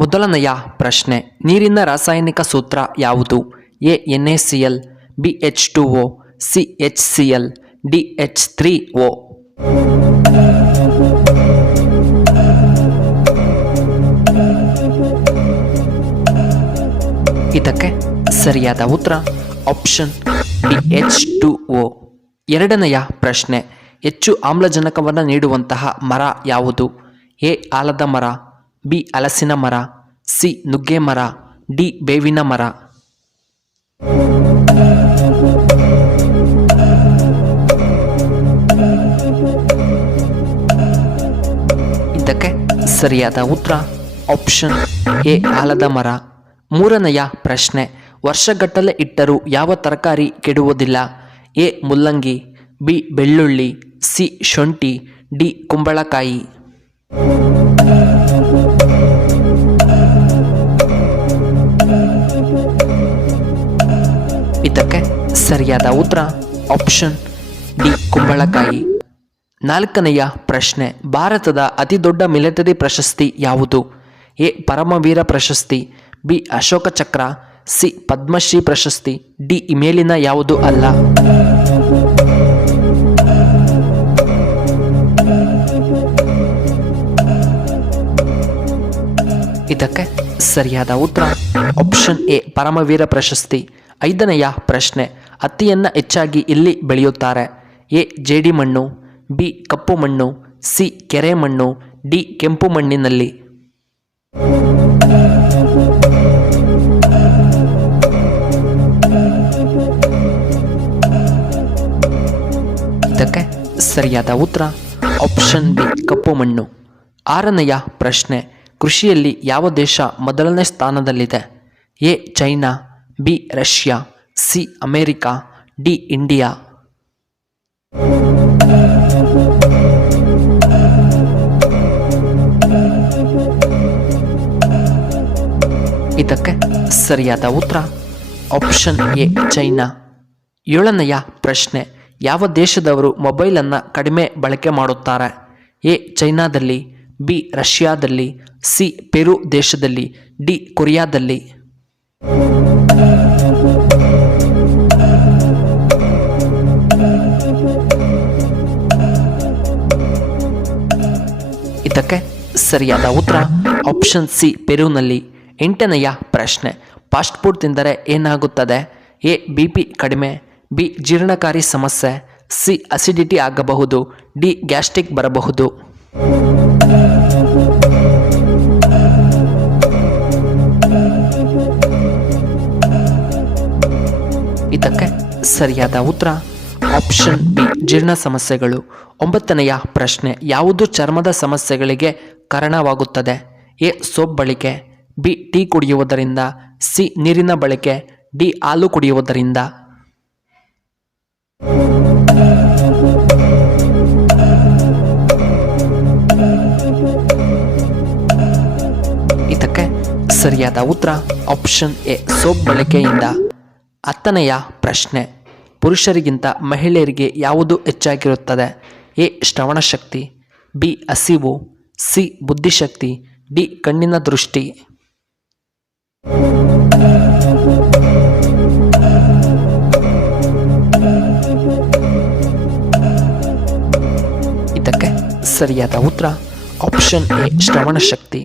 ಮೊದಲನೆಯ ಪ್ರಶ್ನೆ, ನೀರಿನ ರಾಸಾಯನಿಕ ಸೂತ್ರ ಯಾವುದು? A NaCl, B H2O, C HCl, D H3O. ಇದಕ್ಕೆ ಸರಿಯಾದ ಉತ್ತರ ಆಪ್ಷನ್ ಡಿ H2O. ಎರಡನೆಯ ಪ್ರಶ್ನೆ, ಹೆಚ್ಚು ಆಮ್ಲಜನಕವನ್ನು ನೀಡುವಂತಹ ಮರ ಯಾವುದು? ಎ ಆಲದ ಮರ, ಬಿ ಹಲಸಿನ ಮರ, ಸಿ ನುಗ್ಗೆ ಮರ, ಡಿ ಬೇವಿನ ಮರ. ಇದಕ್ಕೆ ಸರಿಯಾದ ಉತ್ತರ ಆಪ್ಷನ್ ಎ ಆಲದ ಮರ. ಮೂರನೆಯ ಪ್ರಶ್ನೆ, ವರ್ಷಗಟ್ಟಲೆ ಇಟ್ಟರೂ ಯಾವ ತರಕಾರಿ ಕೆಡುವುದಿಲ್ಲ? ಎ ಮುಲ್ಲಂಗಿ, ಬಿ ಬೆಳ್ಳುಳ್ಳಿ, ಸಿ ಶುಂಠಿ, ಡಿ ಕುಂಬಳಕಾಯಿ. ಇದಕ್ಕೆ ಸರಿಯಾದ ಉತ್ತರ ಆಪ್ಷನ್ ಡಿ ಕುಂಬಳಕಾಯಿ. ನಾಲ್ಕನೆಯ ಪ್ರಶ್ನೆ, ಭಾರತದ ಅತಿ ದೊಡ್ಡ ಮಿಲಿಟರಿ ಪ್ರಶಸ್ತಿ ಯಾವುದು? ಎ ಪರಮವೀರ ಪ್ರಶಸ್ತಿ, ಬಿ ಅಶೋಕ ಚಕ್ರ, ಸಿ ಪದ್ಮಶ್ರೀ ಪ್ರಶಸ್ತಿ, ಡಿ ಈ ಮೇಲಿನ ಯಾವುದು ಅಲ್ಲ. ಇದಕ್ಕೆ ಸರಿಯಾದ ಉತ್ತರ ಆಪ್ಷನ್ ಎ ಪರಮವೀರ ಪ್ರಶಸ್ತಿ. ಐದನೆಯ ಪ್ರಶ್ನೆ, ಹತ್ತಿಯನ್ನು ಹೆಚ್ಚಾಗಿ ಇಲ್ಲಿ ಬೆಳೆಯುತ್ತಾರೆ? ಎ ಜೇಡಿ ಮಣ್ಣು, ಬಿ ಕಪ್ಪು ಮಣ್ಣು, ಸಿ ಕೆರೆ ಮಣ್ಣು, ಡಿ ಕೆಂಪು ಮಣ್ಣಿನಲ್ಲಿ. ಇದಕ್ಕೆ ಸರಿಯಾದ ಉತ್ತರ ಆಪ್ಷನ್ ಬಿ ಕಪ್ಪು ಮಣ್ಣು. ಆರನೆಯ ಪ್ರಶ್ನೆ, ಕೃಷಿಯಲ್ಲಿ ಯಾವ ದೇಶ ಮೊದಲನೇ ಸ್ಥಾನದಲ್ಲಿದೆ? A China, B Russia, C America, D India. ಇದಕ್ಕೆ ಸರಿಯಾದ ಉತ್ತರ ಆಪ್ಷನ್ ಎ ಚೈನಾ. ಏಳನೆಯ ಪ್ರಶ್ನೆ, ಯಾವ ದೇಶದವರು ಮೊಬೈಲನ್ನು ಕಡಿಮೆ ಬಳಕೆ ಮಾಡುತ್ತಾರೆ? ಎ ಚೈನಾದಲ್ಲಿ, ಬಿ ರಷ್ಯಾದಲ್ಲಿ, ಸಿ ಪೆರು ದೇಶದಲ್ಲಿ, ಡಿ ಕೊರಿಯಾದಲ್ಲಿ. ಇದಕ್ಕೆ ಸರಿಯಾದ ಉತ್ತರ ಆಪ್ಷನ್ ಸಿ ಪೆರುನಲ್ಲಿ. ಎಂಟನೆಯ ಪ್ರಶ್ನೆ, ಫಾಸ್ಟ್ ಫುಡ್ ತಿಂದರೆ ಏನಾಗುತ್ತದೆ? ಎ BP ಕಡಿಮೆ, ಬಿ ಜೀರ್ಣಕಾರಿ ಸಮಸ್ಯೆ, ಸಿ ಅಸಿಡಿಟಿ ಆಗಬಹುದು, ಡಿ ಗ್ಯಾಸ್ಟ್ರಿಕ್ ಬರಬಹುದು. ಇದಕ್ಕೆ ಸರಿಯಾದ ಉತ್ತರ ಆಪ್ಷನ್ ಬಿ ಜೀರ್ಣ ಸಮಸ್ಯೆಗಳು. ಒಂಬತ್ತನೆಯ ಪ್ರಶ್ನೆ, ಯಾವುದು ಚರ್ಮದ ಸಮಸ್ಯೆಗಳಿಗೆ ಕಾರಣವಾಗುತ್ತದೆ? ಎ ಸೋಪ್ ಬಳಕೆ, ಬಿ ಟೀ ಕುಡಿಯುವುದರಿಂದ, ಸಿ ನೀರಿನ ಬಳಕೆ, ಡಿ ಹಾಲು ಕುಡಿಯುವುದರಿಂದ. ಇದಕ್ಕೆ ಸರಿಯಾದ ಉತ್ತರ ಆಪ್ಷನ್ ಎ ಸೋಪ್ ಬಳಕೆಯಿಂದ. ಹತ್ತನೆಯ ಪ್ರಶ್ನೆ, ಪುರುಷರಿಗಿಂತ ಮಹಿಳೆಯರಿಗೆ ಯಾವುದು ಹೆಚ್ಚಾಗಿರುತ್ತದೆ? ಎ ಶ್ರವಣ ಶಕ್ತಿ, ಬಿ ಹಸಿವು, ಸಿ ಬುದ್ಧಿಶಕ್ತಿ, ಡಿ ಕಣ್ಣಿನ ದೃಷ್ಟಿ. ಇದಕ್ಕೆ ಸರಿಯಾದ ಉತ್ತರ ಆಪ್ಷನ್ ಎ ಶ್ರವಣ ಶಕ್ತಿ.